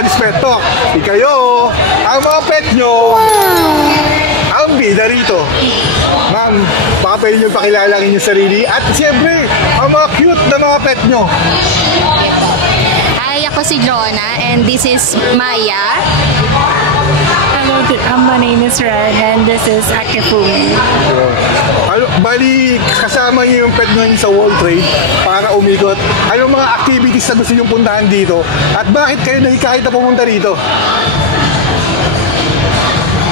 Daddy's Pet Talk. Ikayo, ang mga pet nyo, ang bida rito. Ma'am, baka pwede nyo pakilala ang inyong sarili. At siyempre, ang mga cute na mga pet nyo. Hi, ako si Jonah and this is Maya. My name is Red and this is Akifumi. Bali, kasama niyo yung pet nyo sa World Trade para umikot. Anong mga activities na gusto nyo puntahan dito? At bakit kayo nahikahit na pumunta rito?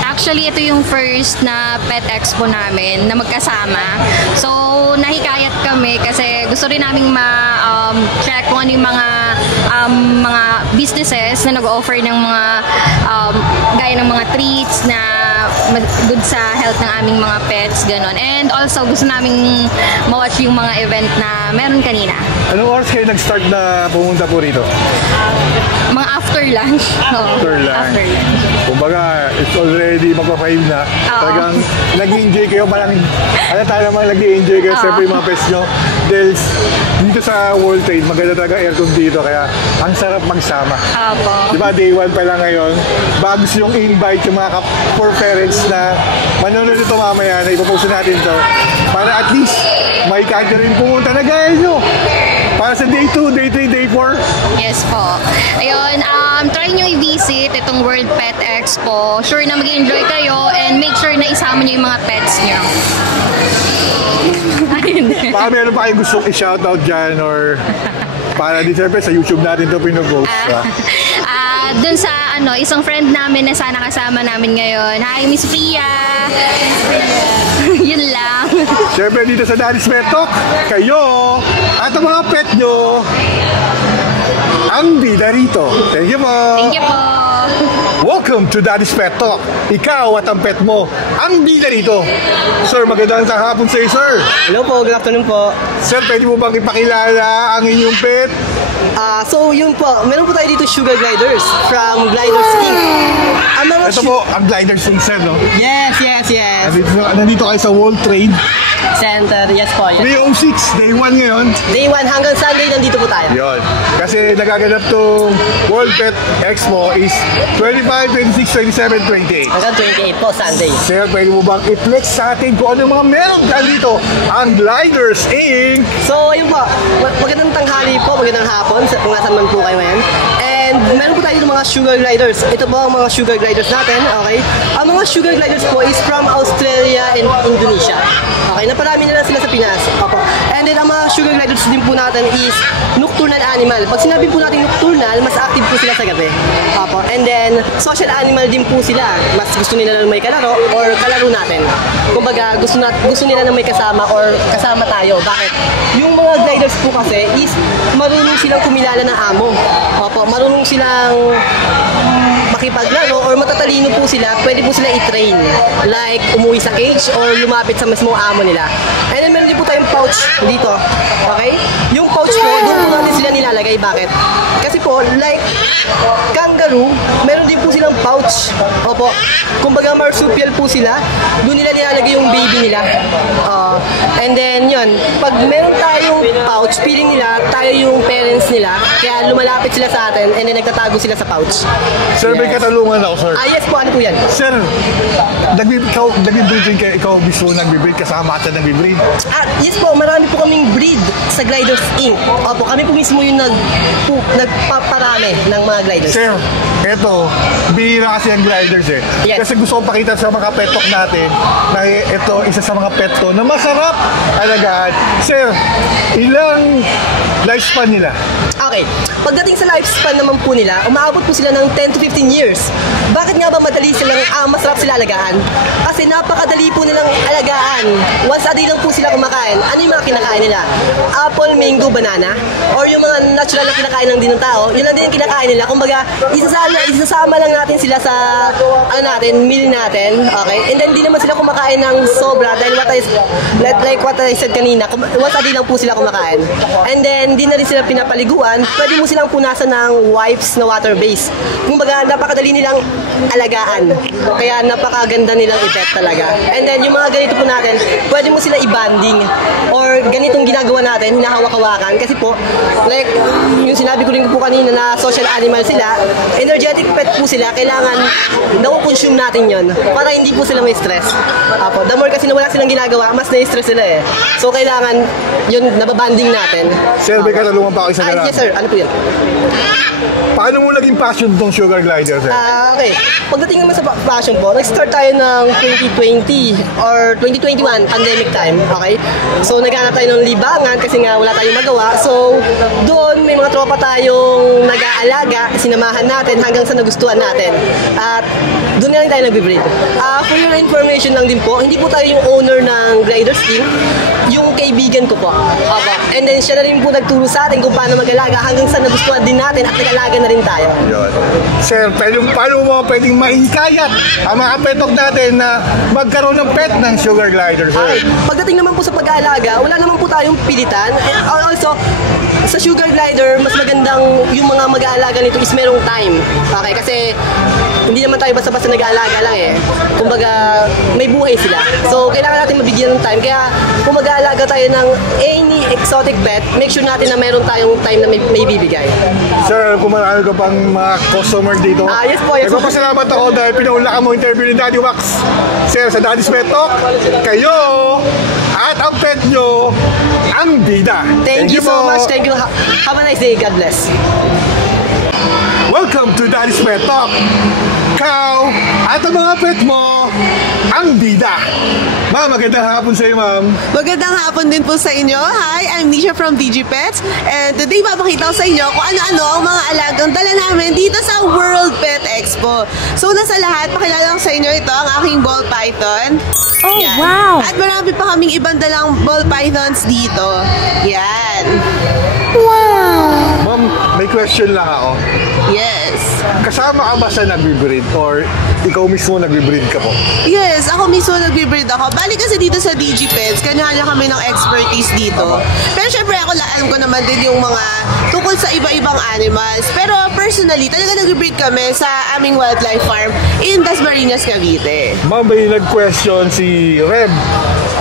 Actually, ito yung first na pet expo namin na magkasama. So, nahikayat kami kasi gusto rin namin ma-check kung ano yung mga businesses na nag-offer ng mga gaya ng mga treats na good sa health ng aming mga pets, ganon. And also, gusto namin ma-watch yung mga event na meron kanina. Anong oras kayo nag-start na pumunta po rito? Mga after lunch. After lunch. Kumbaga, it's already magpa-5 na. Talagang nag-enjoy kayo. Parang, tayo naman nag-enjoy kayo. Siyempre yung mga pets nyo. Dahil dito sa World Trade, maganda talaga aircon dito. Kaya, ang sarap magsama. Diba, day 1 pa lang ngayon. Bago yung invite yung mga for parents na manonood ito mamaya na ipopost natin to. Para at least, may kahit rin pumunta na gaya nyo. Para sa day 2, day 3, day 4. Yes po. Ayun, try nyo i-visit itong World Pet Expo. Sure na mag-enjoy kayo and make sure na isama nyo yung mga pets nyo. Baka meron pa kayong gustong i-shoutout dyan or para di siyempre sa YouTube natin ito pinupost. Dun sa isang friend namin na sana kasama namin ngayon. Hi, Miss Priya! Yun lang. Siyempre dito sa Daddy's Pet Talk, kayo at ang mga pet nyo ang bida rito. Thank you po! Thank you po! Welcome to Daddy's Pet Talk. Ikaw at ang pet mo ang bida rito. Sir, magandang hapon sa iyo, sir. Hello po, good afternoon po. Sir, pwede mo bang ipakilala ang inyong pet? So yun po, meron po tayo dito Sugar Gliders from Gliders Inc. Ito po, ang Gliders Inc, sir, no? Yes. Nandito kayo sa World Trade Center, yes po. Yes. 306, day 1 ngayon. Day 1 hanggang Sunday nandito po tayo. Yun. Kasi nagaganap tong World Pet Expo is 25, 26, 27, 28. Hanggang 28 po, Sunday. Sir, pwede mo bang i-flex sa atin kung ano yung mga meron dito? Ang Gliders Inc. So ayun po, magandang tanghali po, magandang hapon kung nasan man po kayo ngayon. And meron po tayo dito mga Sugar Gliders. Ito po ang mga Sugar Gliders natin, okay? Ang mga Sugar Gliders po is from Australia and Indonesia. Okay, naparami na lang sila sa Pinas. Opo. And then ang mga Sugar Gliders din po natin is nocturnal animal. Pag sinabi po natin nocturnal, mas active po sila sa gabi. Opo. And then social animal din po sila. Mas gusto nila na may kalaro or kalaro natin. Kumbaga, gusto nila na may kasama or kasama tayo. Bakit? Yung mga gliders po kasi is marunong silang kumilala ng amo. Opo, marunong silang makipaglaro or matatalino po sila, pwede po sila i-train. Like, umuwi sa cage or lumapit sa mismong amo nila. And then, meron din po tayong pouch dito. Okay? Yung pouch po, doon po natin sila nilalagay. Bakit? Kasi po, like kangaroo, meron din po silang pouch. Opo. Kumbaga, marsupial po sila. Doon nila nilalagay yung baby nila. And then, yun. Pag meron tayong pouch, feeling nila, tayo yung parents nila. Kaya lumalapit sila sa atin and then nagtatago sila sa pouch. Sir, may katanungan ako, sir. Yes po, ano po yan? Sir, nag-breed din kayo, ikaw mismo nag-breed, kasama ka sa nag-breed? Yes po, marami po kaming breed sa Gliders Inc. Opo, kami po mismo yung nagpaparami ng mga gliders. Sir, eto, bihira kasi ang gliders eh. Yes. Kasi gusto kong pakita sa mga pet talk natin na ito, isa sa mga pet ko na masarap alagaan. Sir, ilang lifespan nila? Okay, pagdating sa lifespan naman po nila, umaabot po sila ng 10 to 15 years. Bakit nga ba madali silang, masarap sila alagaan? Kasi napakadali po nilang alagaan. Once a day lang po sila kumakain. Ano yung mga kinakain nila? Apple, mango, banana? Or yung mga natural na kinakain lang din ng tao, yun lang din yung kinakain nila. Kumbaga, isasama lang natin sila sa, meal natin. Okay? And then, di naman sila kumakain ng sobra dahil what I said kanina, once a day lang po sila kumakain. And then, di na rin sila pinapaliguan. Pwede mo sila silang punasan ng wipes na water base. Kumbaga, napakadali nilang alagaan. Kaya napakaganda nilang i-pet talaga. And then, yung mga ganito po natin, pwede mo sila i-banding. Or ganitong ginagawa natin, hinahawak-hawakan. Kasi po, like, yung sinabi ko rin po kanina na social animal sila, energetic pet po sila, kailangan na-consume natin yon para hindi po sila may stress. Apo, the more kasi na wala silang ginagawa, mas na-stress sila eh. So, kailangan yun, nababanding natin. Sir, may katanungan pa ako isa na lang. Yes, sir. Ano po yun? Paano mo naging passion tong sugar glider, sir? Okay. Pagdating naman sa passion po, nag-start tayo ng 2020 or 2021, pandemic time. Okay? So, naghanap tayo ng libangan kasi nga wala tayong magawa. So, doon may mga tropa tayong nag-aalaga, sinamahan natin hanggang sa nagustuhan natin. At doon na rin tayo nag-breed. For your information lang din po, hindi po tayo yung owner ng glider scheme, yung kaibigan ko po. And then siya na rin po nagturo sa atin kung paano mag-alaga hanggang sa nagustuhan din natin at nag-alaga na rin tayo. Yun. Sir, paano mo pwedeng maingkayat ang mga petok natin na magkaroon ng pet ng sugar glider, sir? Okay. Pagdating naman po sa pag-aalaga, wala naman po tayong pilitan. And also, sa sugar glider, mas magandang yung mga mag-aalaga nito is merong time. Okay, kasi hindi naman tayo basta-basta nag-aalaga lang eh. Kumbaga, may buhay sila. So, kailangan natin mabigyan ng time. Kaya, kung mag-aalaga tayo ng any exotic pet, make sure natin na meron tayong time na may bibigay. Sir, kung marami ka pang mga customer dito, Yes po, yes po. nagpapasalamat ako dahil pinaula ka mo interview ni Daddy Wax. Sir, sa Daddy's Pet Talk, kayo at ang pet nyo ang bida. Thank you so po. much. Thank you. Have a nice day. God bless. Welcome to Daddy's Pet Talk. Ikaw at ang mga pet mo ang bida. Ma'am, magandang hapon sa iyo, ma'am. Magandang hapon din po sa inyo. Hi, I'm Nisha from DG Pets. And today, papakita ko sa inyo kung ano-ano ang mga alagang dala namin dito sa World Pet Expo. So, una sa lahat, pakilala ko sa inyo ito, ang aking ball python. Oh, Yan. wow! At marami pa kaming ibang dalang ball pythons dito. Yan. Wow! Ma'am, may question lang ako. Yes. Kasama ka ba sa nagbe-breed or ikaw mismo nagbe-breed ka po? Yes, ako mismo nagbe-breed ako. Bali kasi dito sa DG Pets, kanya-kanya kami ng expertise dito. Pero syempre ako alam ko naman din yung mga tungkol sa iba-ibang animals. Pero personally, talaga nagbe-breed kami sa aming wildlife farm in Dasmariñas, Cavite. Ma'am, may nag-question si Reb.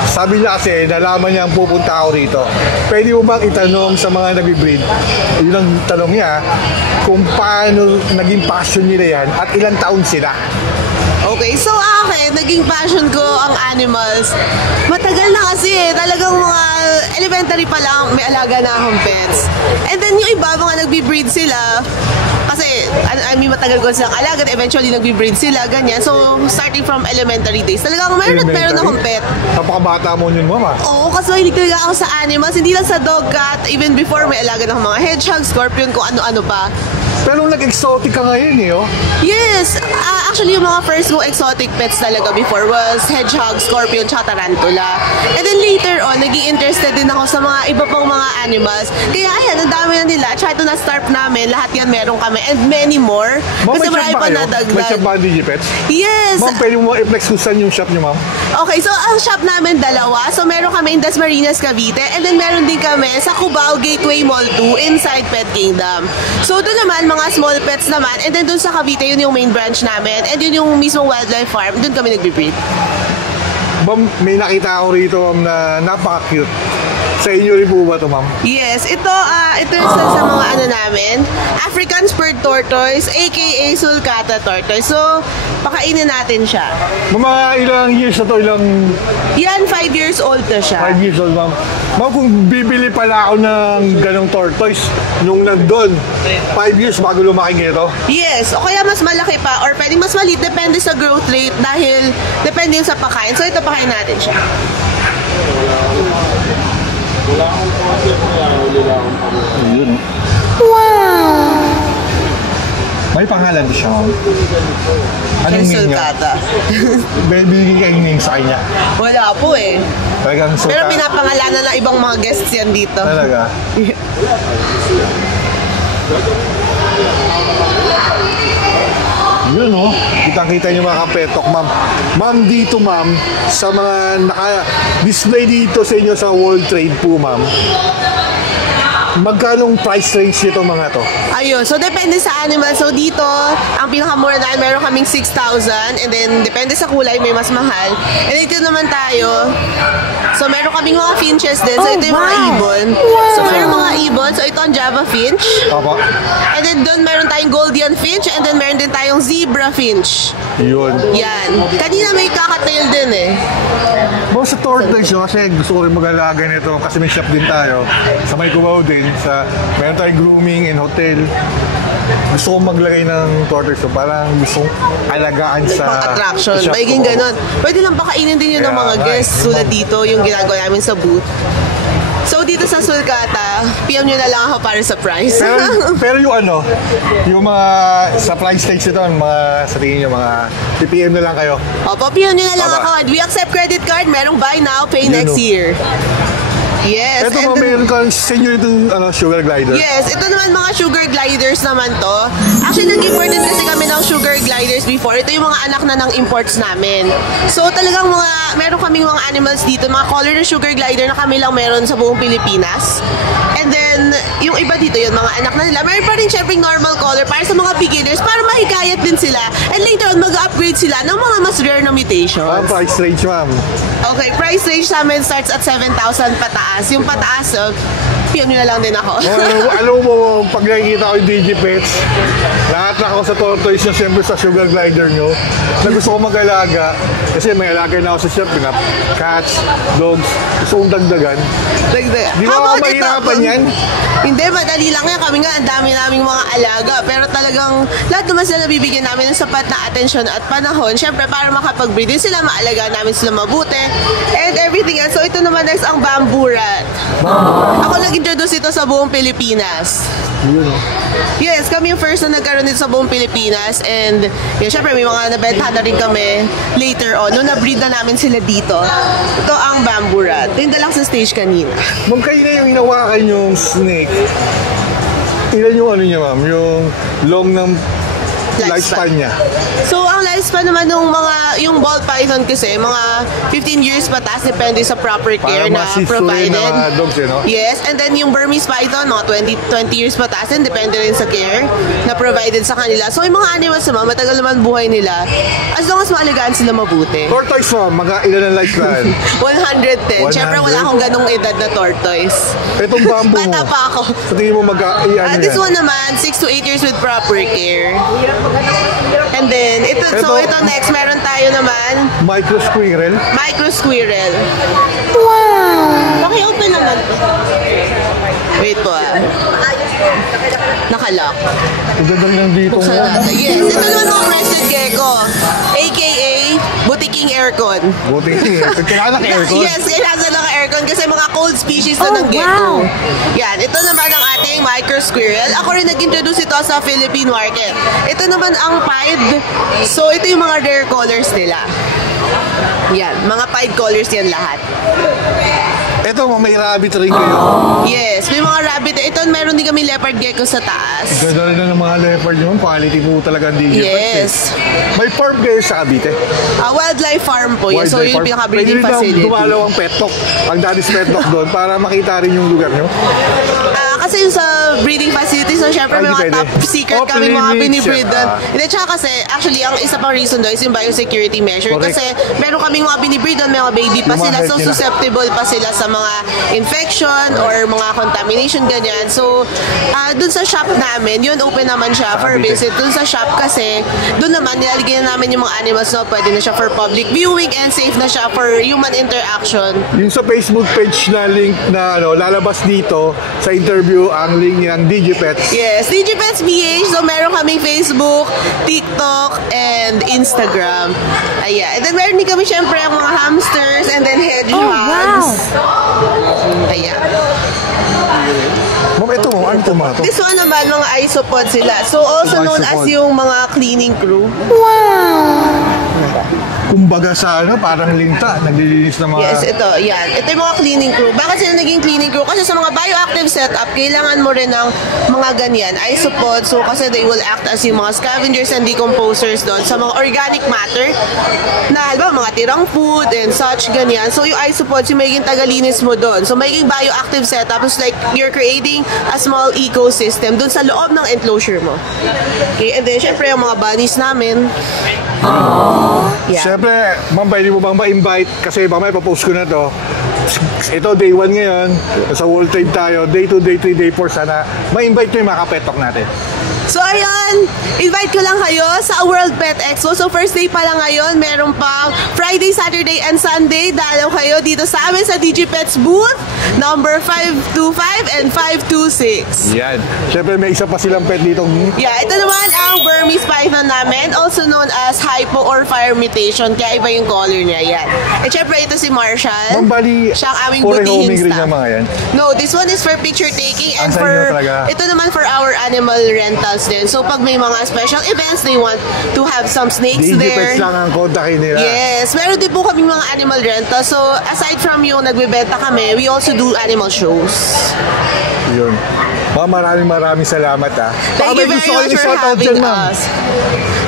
Sabi niya kasi, nalaman niya ang pupunta ako rito. Pwede mo bang itanong sa mga nagbe-breed? Yun ang tanong niya, kung paano naging passion nila yan at ilang taon sila. Okay, so akin, naging passion ko ang animals. Matagal na kasi talagang mga elementary pa lang may alaga na akong pets. And then yung iba, mga nagbe-breed sila. Kasi, I mean, matagal ko silang alaga, eventually nagbe-breed sila, ganyan. So, starting from elementary days, talagang meron akong pet. Napakabata mo yun, mama. Oo, kasi mahilig talaga ako sa animals. Hindi lang sa dog, cat. Even before, may alaga ng mga hedgehog, scorpion, kung ano-ano pa. Pero nag-exotic ka ngayon eh, oh. Yes! Actually, yung mga first kong exotic pets talaga before was hedgehog, scorpion, tsaka tarantula. And then later on, naging interested din ako sa mga iba pang mga animals. Kaya ayan, ang dami na nila. Tsaka ito na-start namin, lahat yan meron kami. And many more. Ma'am, Kasi may marami shop ba pa kayo? nadagdag. May shop ba ang DigiPets? Yes! Ma'am, pwede mo i-flex kung saan yung shop niyo, ma'am? Okay, so ang shop namin dalawa. So meron kami in Dasmariñas, Cavite. And then meron din kami sa Cubao Gateway Mall 2 inside Pet Kingdom. So doon naman, mga small pets naman. And then doon sa Cavite, yun yung main branch namin. And yun yung mismong wildlife farm. Doon kami nagbe-breed. Ma'am, may nakita ako rito, ma'am, na napaka-cute. Sa inyo rin po ba ito, ma'am? Yes, ito yung isa sa mga ano namin, African spurred tortoise, aka sulcata tortoise. So, pakainin natin siya. Mga ilang years na to, ilang Yan, 5 years old na siya. 5 years old, ma'am. Ma'am, kung bibili pala ako ng ganong tortoise, nung nandun, 5 years bago lumaki nito. Yes, o kaya mas malaki pa or pwedeng mas maliit, depende sa growth rate dahil depende sa pakain. So, ito pakain natin siya. Yun. Wow! May pangalan din siya, ma'am. Anong name niya? Sulcata. Bibigyan kayo name sa kanya. Wala po eh. Talagang Pero sulcata. pinapangalanan ng ibang mga guests yan dito. Talaga. Yun, oh. Kitang-kita niyo mga kapetok, ma'am. Ma'am, dito, ma'am, sa mga naka-display dito sa inyo sa World Trade po, ma'am. Magkano price range nito mga to? Ayun, so depende sa animal. So dito, ang pinakamura na meron kaming 6,000 and then depende sa kulay may mas mahal. And dito naman tayo, so meron kaming mga finches din. So ito yung mga ibon. So meron mga ibon. So ito ang Java finch. Opo. And then doon meron tayong Golden finch and then meron din tayong zebra finch. Yun. Yan. Kanina may kakatail din eh. Sa tortoise nyo, kasi gusto ko rin mag-alaga nito kasi may shop din tayo sa may Cubao din, meron tayong grooming and hotel. Gusto kong maglagay ng tortoise, so parang gusto kong alagaan sa attraction. shop Magiging ko. Ganon. Pwede lang pakainin din yun ng mga guests tulad dito yung ginagawa namin sa booth. So dito sa Sulcata, PM nyo na lang ako para sa price. Pero yung yung mga sa price tags ito, sa tingin nyo, mga PPM na lang kayo. Opo, PM nyo na lang ako. We accept credit card, merong buy now, pay next year. Yes. Ito mga meron kang senior itong sugar glider. Yes, ito naman mga sugar gliders naman to. Actually, nag-import din kasi kami ng sugar gliders before. Ito yung mga anak na ng imports namin. So talagang meron kaming mga animals dito, mga color na sugar glider na kami lang meron sa buong Pilipinas. And then, yung iba dito yun, mga anak na nila. Meron pa rin syempre normal color para sa mga beginners, para mahikayat din sila. And later on, mag-upgrade sila ng mga mas rare na mutations. Price range, ma'am. Okay, price range namin starts at 7,000 pataas. Yung pataas, PM nyo na lang din ako. Alam mo, pag nakikita ko yung Digipets, lahat na ako sa tortoise nyo, siyempre sa sugar glider nyo, na gusto ko mag-alaga. Kasi may alaga na ako sa shop, cats, dogs, gusto kong dagdagan. Di ba ako mahirapan yan? Hindi, madali lang yan. Kami nga, ang dami naming mga alaga. Pero talagang, lahat naman sila nabibigyan namin ng sapat na atensyon at panahon. Siyempre, para makapag-breed din sila, maalaga namin sila mabuti. And everything else. So, ito naman next ang bamboo rat. Ako nag-introduce ito sa buong Pilipinas. Yes, kami yung first na nagkaroon dito sa buong Pilipinas. And, yun, syempre, may mga nabenta na rin kami later on. Nung na-breed na namin sila dito. Ito ang bamboo rat. Ito yung dalang sa stage kanina. Ma'am, kayo na yung hinawakan yung snake. Ilan yung niya, ma'am? Yung long ng lifespan niya. So, ang lifespan naman ng yung ball python kasi, mga 15 years pataas, depende sa proper care na provided. Na dogs, no? Yes, and then yung Burmese python, mga 20 years pataas, and depende rin sa care na provided sa kanila. So, yung mga animals naman, matagal naman buhay nila, as long as maalagaan sila mabuti. Tortoise, ma'am, ilan ang lifespan? 110. Siyempre, wala akong ganong edad na tortoise. Itong bamboo Bata pa ako. Sa tingin mo This one naman, 6 to 8 years with proper care. And then, ito next, meron tayo naman. Micro squirrel. Micro squirrel. Wow! Paki-open naman. Wait po Nakalock. Ang ganda rin dito mo. Yes, ito naman mga crested gecko. AKA Butiking aircon. Butiking aircon. Kailangan ng aircon? Yes, kailangan ng aircon kasi mga cold species na ng gecko. Yan, ito naman ang ating micro squirrel. Ako rin nag-introduce ito sa Philippine market. Ito naman ang pied. So, ito yung mga rare colors nila. Yan, mga pied colors yan lahat. Ito, may rabbit rin kayo. Yes, may mga rabbit. Ito, meron din kami leopard gecko sa taas. Ganda rin na ng mga leopard nyo. Quality po talaga ang Digipets. Yes. May farm kayo sa Cavite? Wildlife farm po yun. So, yung pinaka-breeding facility. Pwede rin dumalaw ang pet talk. Ang daddy's pet talk doon para makita rin yung lugar nyo. Kasi yung sa breeding facility, so syempre may mga top secret kami mga binibreed doon. Hindi, tsaka kasi, actually, ang isa pang reason doon is yung biosecurity measure. Correct. Kasi meron kaming mga binibreed doon, may mga baby pa sila. So, susceptible pa sila sa mga infection or mga contamination, ganyan. So, doon sa shop namin, yun, open naman siya for visit. Doon sa shop kasi, doon naman, nilalagyan namin yung mga animals na pwede na siya for public viewing and safe na siya for human interaction. Yung sa Facebook page na link na lalabas dito sa interview, ang link ng Digipets. Yes, Digipets PH. So, meron kaming Facebook, TikTok, and Instagram. Ayan. And then, meron din kami syempre ang mga hamsters and then hedgehogs. Ayan. Ma'am, ito mo. Ano ito mga ito? This one naman, mga isopods sila. So, also known as yung mga cleaning crew. Wow! kumbaga sa parang linta, naglilinis ng mga... Yes, ito, yan. Ito yung mga cleaning crew. Bakit sila naging cleaning crew? Kasi sa mga bioactive setup, kailangan mo rin ng mga ganyan, isopods. So, kasi they will act as yung mga scavengers and decomposers doon sa mga organic matter na, alam mga tirang food and such, ganyan. So, yung isopods, yung magiging tagalinis mo doon. So, magiging bioactive setup is like you're creating a small ecosystem doon sa loob ng enclosure mo. Okay, and then, syempre, yung mga bunnies namin. Yeah. Siyempre, ma'am, pwede mo bang ma-invite? Kasi mamaya papost ko na to. Ito, day 1 ngayon. Sa World Trade tayo. Day 2, day 3, day 4. Sana ma-invite nyo yung mga kapetok natin. So ayun, invite ko lang kayo sa World Pet Expo. So first day pa lang ngayon, meron pang Friday, Saturday, and Sunday. Dalaw kayo dito sa amin sa DigiPets booth, number 525 and 526. Yan. Siyempre, may isa pa silang pet dito. Yeah, ito naman ang Burmese Python namin, also known as Hypo or Fire Mutation. Kaya iba yung color niya, yan. At syempre, ito si Marshall. Ma'am, bali, siya ang aming for butihing homing rin staff. yung mga yan. No, this one is for picture taking and Sa for inyo talaga. ito naman for our animal rentals din. So pag may mga special events, they want to have some snakes there. DigiPets lang ang kontakin nila. Yes, meron din po kaming mga animal rentals. So aside from yung nagbebenta kami, we also do animal shows. Yun. Ma'am, maraming salamat ha. Thank you very much for having us.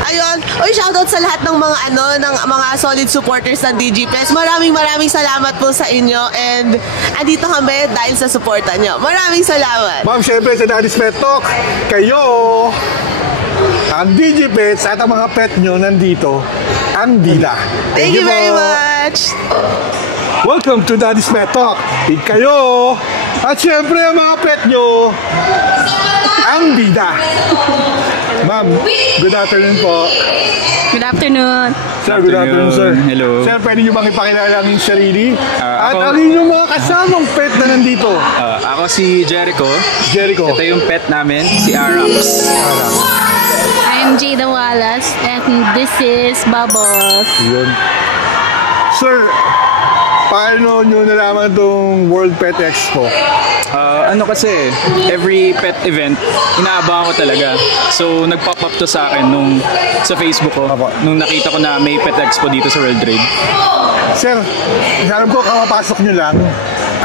Ayun. Oy, shoutout sa lahat ng mga ng mga solid supporters ng DigiPets. Maraming salamat po sa inyo and andito kami dahil sa suporta nyo. Maraming salamat. Ma'am, syempre sa Daddy's Pet Talk, kayo, ang DigiPets at ang mga pet nyo nandito, ang bida. Thank you very po. much. Welcome to Daddy's Pet Talk. Kayo, at syempre ang mga pet nyo, ang bida. Ma'am, good afternoon po. Good afternoon. Sir, good afternoon, sir. Hello. Sir, pwede nyo bang ipakilala ang inyong sarili? At ako- ang inyong mga kasamang pet na nandito? Ako si Jericho. Jericho. Ito yung pet namin, si Arax. I'm Jada Wallace and this is Bubbles. Yun. Sir, paano nyo nalaman itong World Pet Expo? Ano kasi, every pet event, inaabangan ko talaga. So, nag-pop up to sa akin sa Facebook ko, nung nakita ko na may pet expo dito sa World Trade. Sir, alam ko kakapasok nyo lang.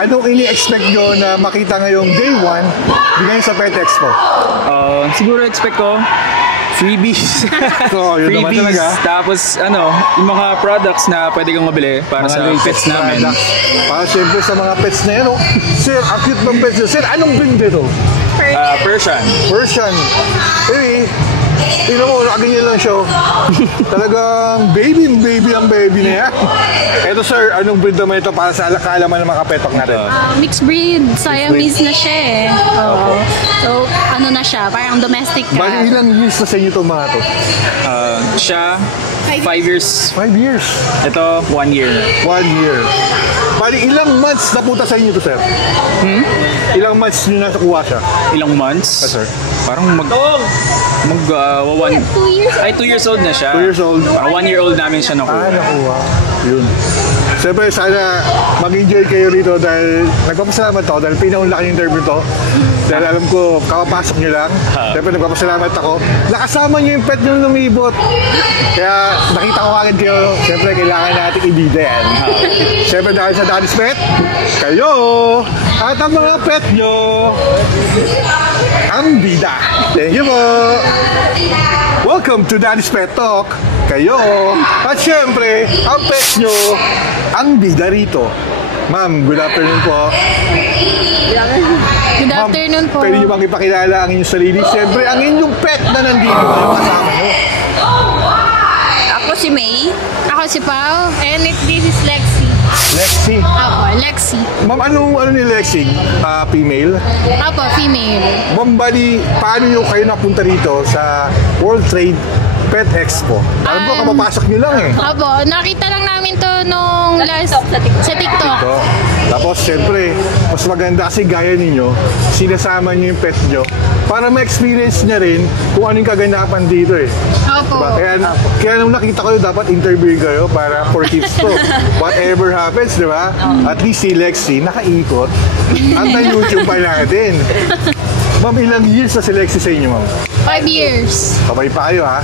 Anong ini-expect nyo na makita ngayong day 1 ngayon sa Pet Expo? Siguro expect ko, freebies. So, yun naman freebies. talaga. Tapos, yung mga products na pwede kang mabili para sa pets namin. Para siyempre sa mga pets na yan, oh. Sir, ang cute ng pets nyo. Sir, anong breed dito? Persian. Persian. Tingnan mo, nakaganyan lang siya. Talagang baby ang baby na yan. Eto sir, anong breed naman ito para sa kaalaman ng mga kapetok natin? Mixed breed, Siamese na siya eh. Oo. So, ano na siya, parang domestic cat. Bali, ilang years na sa inyo itong mga to? Siya, 5 years. 5 years. Ito, 1 year. 1 year. Bali, ilang months napunta sa inyo to, sir? Ilang months nyo nakuha siya? Ilang months? Sir. Parang 2 years. Ay, 2 years old na siya. 2 years old. Parang 1 year old namin siya nakuha. Nakuha. Yun. Siyempre, sana mag-enjoy kayo rito dahil nagpapasalamat ako dahil pinakaunlaki yung interview to. Dahil alam ko, kakapasok nyo lang. Siyempre, nagpapasalamat ako. Nakasama nyo yung pet nyo lumibot. Kaya nakita ko agad kayo. Siyempre, kailangan natin ibida yan. Siyempre, dahil sa Daddy's Pet, kayo at ang mga pet nyo, ang bida. Thank you po. Welcome to Daddy's Pet Talk. Kayo at syempre, ang pet nyo, ang bida rito. Ma'am, good afternoon po. Good afternoon po. Pwede nyo bang ipakilala ang inyong sarili? Siyempre, ang inyong pet na nandito kayo kasama nyo. Ako si May. Ako si Pao. And this is Lexi. Lexi. Ako, Lexi. Ma'am, ano ni Lexi? Female? Ako, female. Ma'am, bali, paano nyo kayo napunta rito sa World Trade Pet Expo? Alam ko, kapapasok nyo lang eh. Ako, nakita lang namin to nung last sa TikTok. So, tapos, syempre, mas maganda kasi gaya ninyo, sinasama nyo yung pet nyo para ma-experience niya rin kung anong kaganapan dito eh. Opo. Diba? Kaya nung nakita ko yun, dapat interview kayo para for kids to. Whatever happens, di ba? At least si Lexi, nakaikot. At na-YouTube pa natin. Ma'am, ilang years na si Lexi sa inyo, ma'am? 5 years. Sabay pa kayo ha.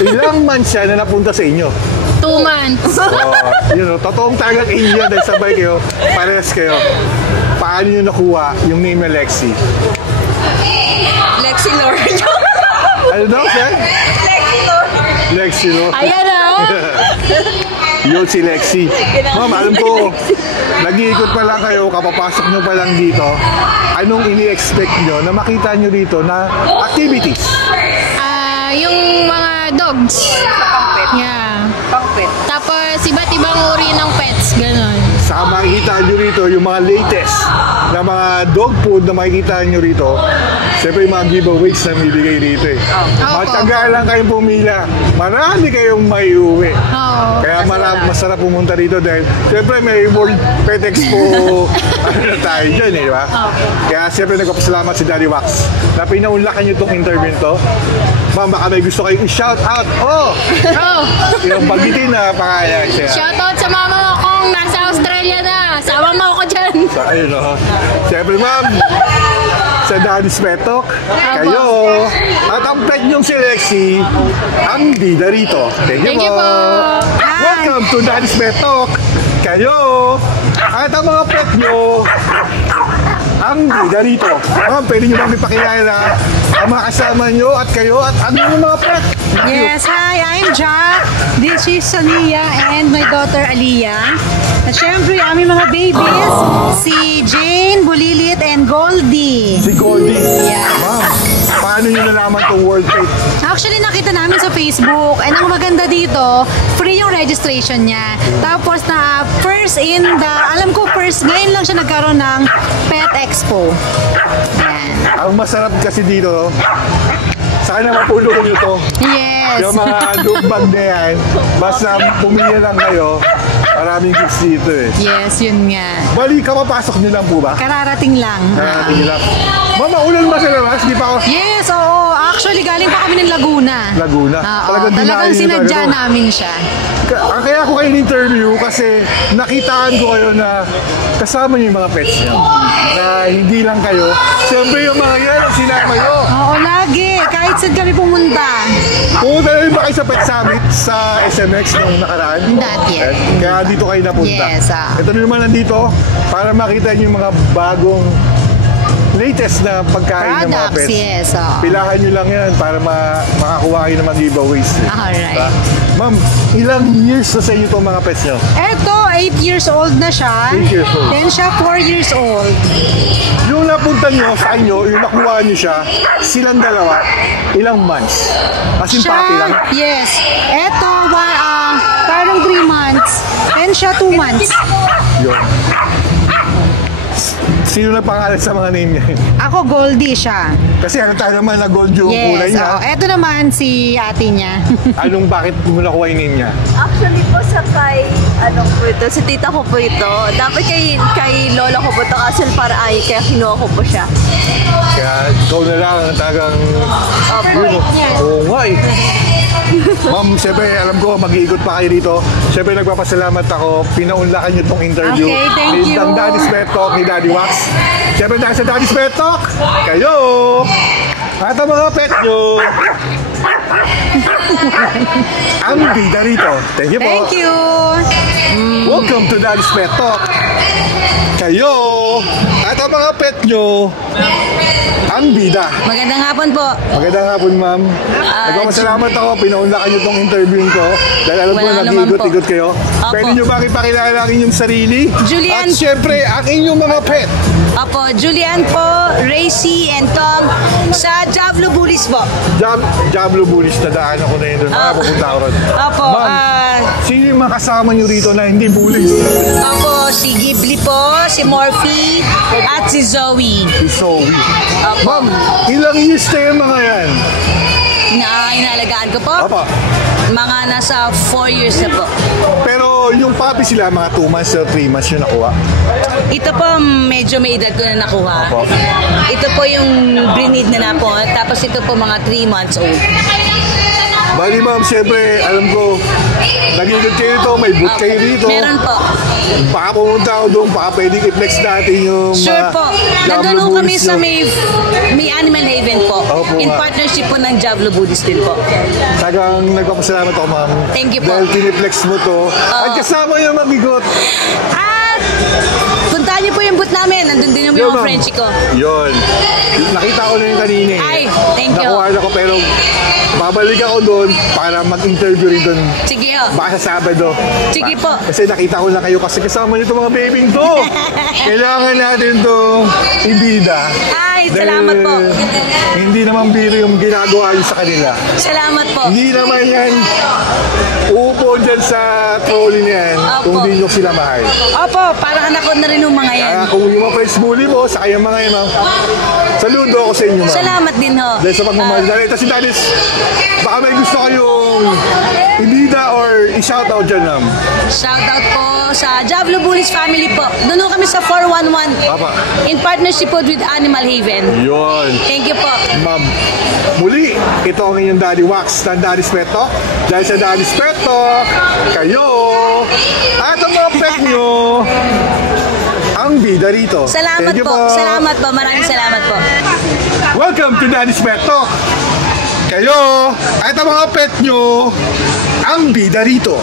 Ilang months siya na napunta sa inyo? 2 months. Totoong talagang Indian dahil sabay kayo, parehas kayo. Paano nyo nakuha yung name na Lexi? Lexi Lord. Ano daw, sir? Lexi Lord. Ayan na. Yun si Lexi. Ma'am, alam ko, nag-iikot pa lang kayo, kapapasok nyo pa lang dito. Anong ini-expect nyo na makita nyo dito na activities? Yung mga dogs. Yeah. Tapos iba't ibang uri ng pets, gano'n. Saka makikita nyo rito yung mga latest na mga dog food na makikita nyo rito. Siyempre yung mga giveaways na bibigay dito eh. Matyaga lang kayong pumila. Marami kayong may uwi. Kaya masarap pumunta rito dahil siyempre may World Pet Expo ano tayo dyan eh, di ba? Kaya siyempre nagpapasalamat si Daddy Wax na pinaunlakan nyo itong interview to. Ma'am, baka may gusto kayong i-shout out. Yung bagitin na pangalan siya. Shout out sa mama ko kung nasa Australia na. Sama mo ako dyan. So, ayun o. Siyempre, ma'am, sa Daddy's Pet Talk, kayo. At ang pet niyong si Lexi, ang bida rito. Thank you po. Welcome to Daddy's Pet Talk. Kayo. At ang mga pet niyo, ang bida rito. Ma'am, pwede niyo bang ipakilala ang mga kasama niyo at kayo at ano yung mga pet? Yes, hi, I'm Jack. This is Sonia and my daughter Aliyah. At syempre, aming mga babies, si Jane, Bulilit, and Goldie. Si Goldie. Yeah. Ma'am, paano niyo nalaman itong World Pet? Actually, nakita namin sa Facebook. And ang maganda dito, free yung registration niya. Tapos na first in the, alam ko first, ngayon lang siya nagkaroon ng Pet Expo. Yan. Ang masarap kasi dito, sana mapulong nyo to. Yes. Yung mga dog bag na yan, basta pumili lang kayo, maraming gifts dito eh. Yes, yun nga. Bali, kapapasok nyo lang po ba? Kararating lang. Kararating nyo lang. Mama, ulan ba sa labas? Di pa ako? Yes, oo. Actually, galing pa kami ng Laguna. Laguna? Talagang sinadya namin siya. Kaya ako kayo in-interview kasi nakitaan ko kayo na kasama niyo yung mga pets niyo. Na hindi lang kayo. Siyempre yung mga yan, sinama nyo. Oo, lagi. Kahit saan kami pumunta. Pumunta na rin ba kayo sa Pet Summit sa SMX nung nakaraan? Not yet. Kaya dito kayo napunta. Yes, Ito na naman nandito para makita niyo yung mga bagong latest na pagkain ng mga Products, pets. yes. Pilahan nyo lang yan para makakuha kayo ng mga giveaways. Alright. Ma'am, ilang years na sa inyo itong mga pets nyo? Eto, 8 years old na siya. 8 years old. Then siya 4 years old. Yung napunta nyo sa inyo, yung nakuha nyo siya, silang dalawa, ilang months? As in puppy lang? Yes. Eto, parang 3 months. And siya 2 months. Yun. Sino na pangalan sa mga name niya? Ako, Goldie siya. Kasi ano tayo naman na gold yung kulay Yes, niya. Eto naman si ate niya. Bakit mo nakuha yung name niya? Actually po sa sa tita ko po ito. Dapat kay lola ko po ito kasi para kaya kinuha ko po siya. Kaya ikaw na lang talagang... Oo nga eh. Ma'am, siyempre alam ko mag-iikot pa kayo dito. Siyempre nagpapasalamat ako. Pinaunlakan niyo itong interview. Okay, thank you. Ng Daddy's Pet Talk ni Daddy Wax. Siyempre dahil sa Daddy's Pet Talk, kayo! At ang mga pet nyo, ang bida rito. Thank you po. Thank you. Welcome to Daddy's Pet Talk. Kayo at ang mga pet nyo, ang bida. Magandang hapon po. Magandang hapon, ma'am. Nagpapasalamat ako. Pinaunlakan nyo itong interview ko. Dahil alam ko na nag-iikot-ikot kayo. Opo. Pwede nyo ba ipakilala ang inyong sarili? Julian. At syempre, ang inyong mga pet. Opo, Julian po, Racy, and Tom sa Diablo Bullies po. Diablo Bullies na daan ako na yun doon. Pupunta ako ron. Opo. Ma'am, sino yung mga kasama nyo rito na hindi bullies? Opo, si Ghibli po, si Morphe, at si Zoe. Si Zoe. Opo. Ma'am, ilang years na yung mga yan? Inaalagaan ko po? Opo. Mga nasa 4 years na po. Pero yung puppy sila, mga 2 months or 3 months yung nakuha. Ito po, medyo may edad ko na nakuha. Opo. Ito po yung breed na po. Tapos ito po mga 3 months old. Bali ma'am, siyempre, alam ko, nag-ikot kayo dito, may boot kayo dito. Meron po. Baka pumunta ako doon, baka pwedeng i-flex natin yung Sure po. Diablo Nandun kami Bullies sa nyo. may Animal Haven po. Opo In nga. partnership po ng Diablo Bullies din po. Tagang nagpapasalamat ako ma'am. Thank you po. Dahil tiniflex mo to. At kasama yung mag-ikot. At puntahan niyo po yung booth namin. Nandun din yung Yo, mga ma'am. Frenchie ko. Yun. Nakita ko na yung kanina eh. Ay, thank you. Nakuha na ko pero babalik ako doon para mag-interview rin doon. Sige ho. Baka sa Sabado. Sige po. Kasi nakita ko na kayo kasi kasama niyo itong mga babying to. Kailangan natin itong ibida. Ay, salamat po. Hindi naman biro yung ginagawa niyo sa kanila. Salamat po. Hindi naman yan uupo dyan sa trolley niyan kung Opo. hindi nyo sila mahal. Opo, parang anak ko na rin yung mga yan. Kaya kung yung mga friends bully mo, sa kayong mga yan, ma'am, saludo ako sa inyo, ma'am. Salamat din ho. Dahil sa pagmamahal. Dahil ito si Dennis, baka may gusto kayong ibida or i-shoutout dyan, ma'am. Shoutout po sa Diablo Bullies family po. Doon ho kami sa 411. Papa. In partnership po with Animal Haven. Yun. Thank you po. Ma'am, muli, ito ang inyong Daddy Wax ng Daddy's Pet Talk. Dahil sa Daddy's Pet Talk, kayo at ang mga pet nyo ang bida rito. Salamat Thank you po. Salamat po. Maraming salamat po. Welcome to Daddy's Pet Talk. Kayo at ang mga pet nyo ang bida rito.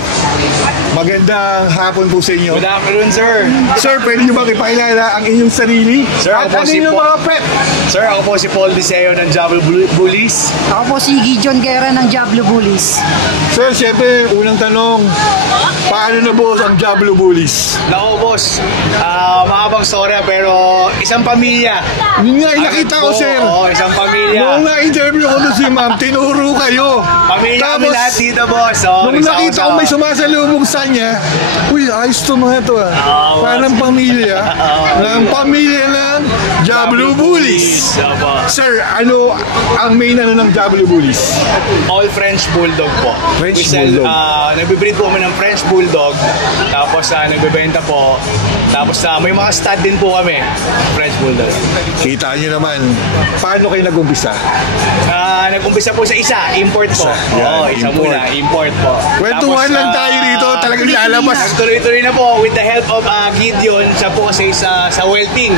Magandang hapon po sa inyo. Good afternoon, sir. Sir, pwede nyo bang ipakilala ang inyong sarili? Sir, at ako po ano si yung Paul. mga pet? Sir, ako po si Paul Diseo ng Diablo Bullies. Ako po si Gideon Guerra ng Diablo Bullies. Sir, syempre, unang tanong, paano na boss ang Diablo Bullies? Nako, boss. Mahabang storya pero isang pamilya. Yun nga, nakita ko, sir. Oo, isang pamilya. Noong na-interview ko doon si ma'am, tinuro kayo. Pamilya kami Tapos, lahat dito, boss. Oo, nung nakita ko may sumasalubong sa niya, uy, ayos to mga to ah. Parang pamilya. Ng pamilya ng Diablo Bullies. Opo. Sir, ano ang main ano ng Diablo Bullies? All French Bulldog po. French We sell, Bulldog. nagbe-breed po kami ng French Bulldog. Tapos nagbebenta po. Tapos may mga stud din po kami. French Bulldog. Kita niyo naman, paano kayo nag-umpisa? Nag-umpisa po sa isa, import po. Yan, Oo, isa import. muna, import po. Kwentuhan lang tayo rito, talagang lalabas. Tuloy-tuloy na po with the help of Gideon. Siya po kasi sa whelping.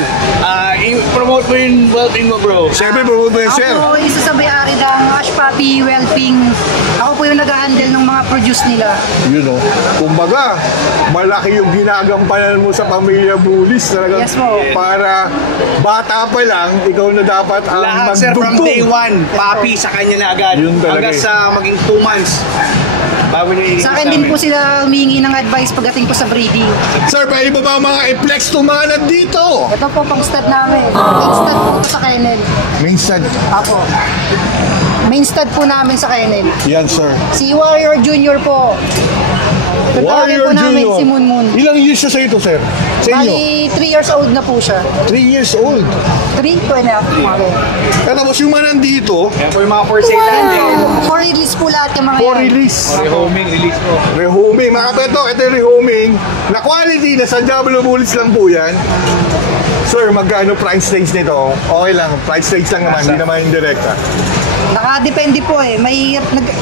I-promote mo yung whelping mo, bro. Siyempre, promote mo yan, sir. Ako po isa sa may-ari ng Ash Puppy Whelping. Ako po yung nag-handle ng mga produce nila. You know, kumbaga, malaki yung ginagampanan mo sa pamilya Bullies. Talagang Yes po. para bata pa lang, ikaw na dapat ang Lahat, sir, from magdugtong. day one, papi sa kanya na agad. Yun talaga Hanggang eh. sa maging 2 months. Bago niya i-release Sa akin din po sila humingi ng advice pagdating po sa breeding. Sir, pwede ba ba mga i-flex itong mga nandito? Ito po pang stud namin. Main stud po ito sa kennel. Minsan, Apo. Main stud po namin sa kennel. yan sir. Si Warrior Junior po. Tatawagin po namin si Moon Moon. Ilang years na sa ito, sir? Sa inyo? Bali, 3 years old na po siya. 3 years old. 3, 2 and a half. Okay. Tapos yung mga nandito, Yan po yung mga for sale natin. For release po lahat yung mga for yan. release. Rehoming release po. Rehoming. Mga kapeto, ito yung rehoming. Na quality na sa Diablo Bullies lang po yan. Sir, magkano price range nito? Okay lang, price range lang naman, hindi naman yung direkta. Nakadepende po eh.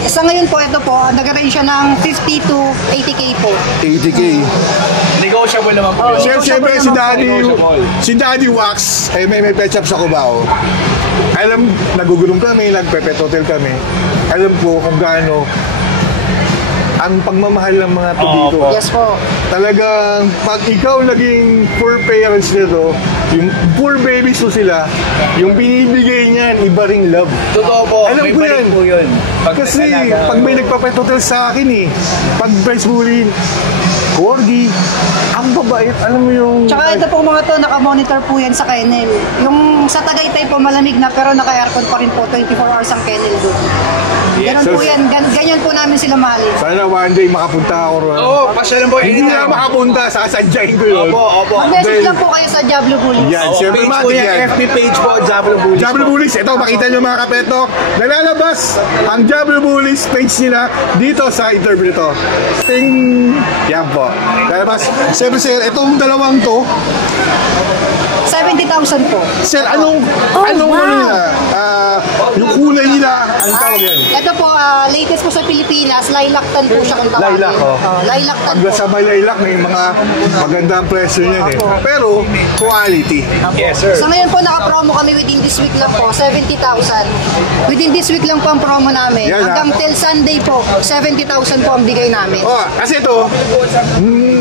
Sa ngayon po, ito po, nag-range siya ng 50 to 80k po. 80k. Negotiable naman po. Oh, yun. Siyempre, si Daddy Wax, eh, may pet shop sa Cubao. Alam, nagugulong kami, nagpe-pet hotel kami. Alam ko kung gaano ang pagmamahal ng mga to dito. Yes po. Talagang pag ikaw naging poor parents nito, yung poor babies mo sila, yung binibigay niyan, iba ring love. Totoo po. Alam may ko balik yan. po yun. Kasi pag may nagpapet hotel sa akin pag Prince Bully, Corgi, ang babait, alam mo yung... Tsaka ito po mga to, naka-monitor po yan sa kennel. Yung sa Tagaytay po, malamig na pero naka-aircon pa rin po, 24 hours ang kennel doon. Ganon Yes. po yan, ganyan po namin sila mahalin. Sana one day makapunta ako ron. Oo, pasya lang po. Hindi na makapunta, sasadyain ko yun. Opo, opo. Mag-message Then- lang po kayo sa Diablo Bullies. Yan, Oo, siyempre page po matik yan. yan. FB page po, Diablo Bullies. Diablo po. Bullies, ito makita nyo mga kapeto, nalalabas ang Diablo Bullies page nila dito sa interview nito. Ting! Yan po. po. Lalabas. Siyempre sir, itong dalawang to, 70,000 po. sir, anong nila? Yung kulay nila, anong tawag yan? Ito po, latest po sa Pilipinas, lilac tan po siya kung tawagin. Lilac, oh. Lilac tan Pag po. sa may lilac, may mga magandang presyo niyan eh. Pero, quality. Yes, sir. So ngayon po, naka-promo kami within this week lang po, 70,000. Within this week lang po ang promo namin. Yan, Hanggang till Sunday po, 70,000 po ang bigay namin. Oh, kasi ito,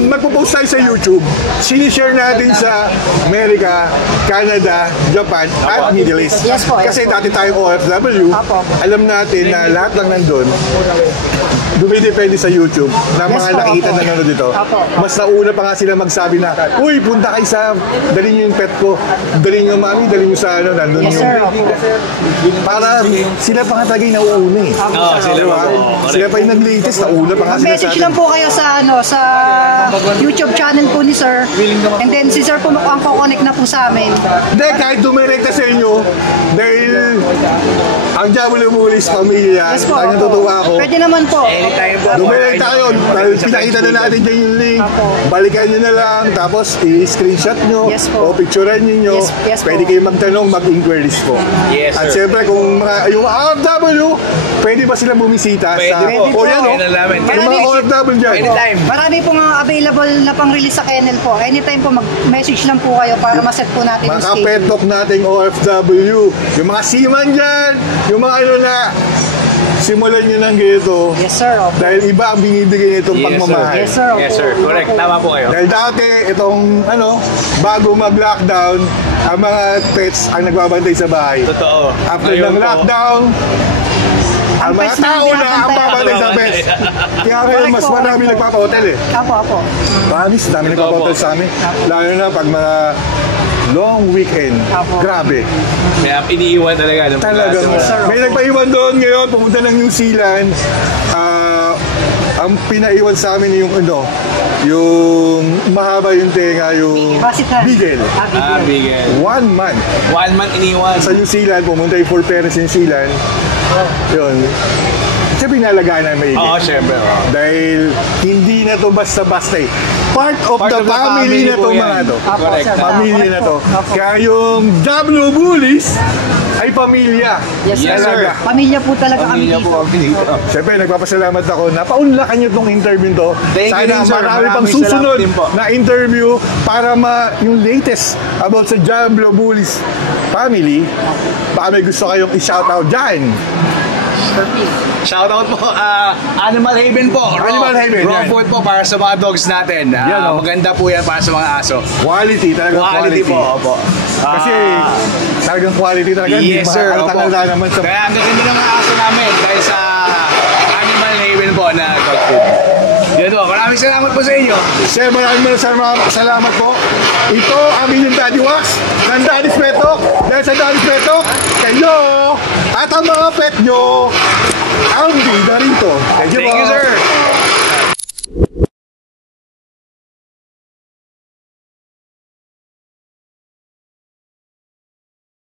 magpo-post tayo sa YouTube, sinishare natin sa Amerika, Canada, Japan, at Middle East. Yes po, yes Kasi po. dati tayong OFW, Apo. alam natin na lahat lang nandun, dumidepende sa YouTube na Yes mga po, nakita apo. na nanonood dito. Apo. Mas nauna pa nga sila magsabi na, uy, punta kayo sa, dali nyo yung pet ko, dali nyo mami, dali nyo sa ano, nandun Yes yung... sir, opo. Para sila pa nga talaga yung nauuna eh. Oo, sila Diba? pa po. Sila pa yung nag-latest, nauna pa nga sila sa Message atin. lang po kayo sa sa YouTube channel po ni Sir. And then si Sir po ang ko-connect na po sa amin. Hindi, kahit dumirekta sa inyo, dahil ang Diablo Bullies pamilya, Yes po, talagang opo. tutuwa ako. Pwede naman po. Dumirekta kayo, dahil pinakita na natin dyan yung link, balikan nyo na lang, tapos i-screenshot nyo, Yes po. o picturean nyo, Yes, yes po. pwede kayo magtanong, mag-inquiries po. Yes, At sir. siyempre, kung yung OFW, pwede ba sila bumisita Pwede sa... po. O yan o, Pwede namin. yung mga OFW dyan. Anytime. Marami pong available na pang-release sa kennel po. Anytime po mag-message lang po kayo para ma-set po natin yung Mga schedule. pet talk nating OFW, yung mga seaman dyan, yung mga ano na, simulan nyo ng ganito. Yes sir, opo. Dahil iba ang binibigay nitong Yes, sir. pagmamahal. Yes sir, opo. Yes, sir. Correct. Tama po kayo. Dahil dati, itong bago mag-lockdown, ang mga pets ang nagbabantay sa bahay. Totoo. After Ngayon ng po, lockdown, ang mga pets na tao na ang binabantay. babantay sa pets. Kaya ngayon, Correct mas po, marami correct po. nagpapa-hotel eh. Opo. Promise, dami Totoo nagpapa-hotel po. sa amin. Lalo na pag mga long weekend. Apo. Grabe. Kaya iniiwan talaga. Talaga mo. May nagpaiwan doon ngayon, pumunta ng New Zealand. Ang pinaiwan sa amin yung yung mahaba yung tenga, yung Basit na. beagle. Ah, bigel. 1 month. 1 month iniwan. Sa New Zealand, pumunta yung 4 parents New Zealand. Yun. Kasi pinalagaan na may Oo, syempre. Dahil hindi na to basta-basta eh. Part of the family na to po yan. mga to. Correct. Pamilya na to. Kaya yung Diablo Bullies ay pamilya. Yes sir. Talaga. Pamilya po talaga kami Pamilya dito. po kami dito. Siyempre, nagpapasalamat ako. Napaunlakan nyo itong interview to. Thank you Sana din, sir. marami pang Maraming susunod salamat din po. na interview para yung latest about sa Diablo Bullies family. Baka may gusto kayong i-shoutout dyan. Shoutout po, Animal Haven po. Animal Haven, Raw yan. food po para sa mga dogs natin. Yan, oh. Maganda po yan para sa mga aso. Quality, talagang quality. Quality po, opo. Kasi talagang quality talaga. Yes, sir. Opo. Hindi naman sa... Kaya ang ganda ng mga aso namin dahil sa Animal Haven po na dog food. Yan po, maraming salamat po sa inyo. Sir, maraming salamat po. Ito ang inyong Daddy Wax ng Daddy's Pet Talk. Dahil sa Daddy's Pet Talk, kayo at ang mga pet nyo ang bida rito. Thank you, Thank you, po. sir.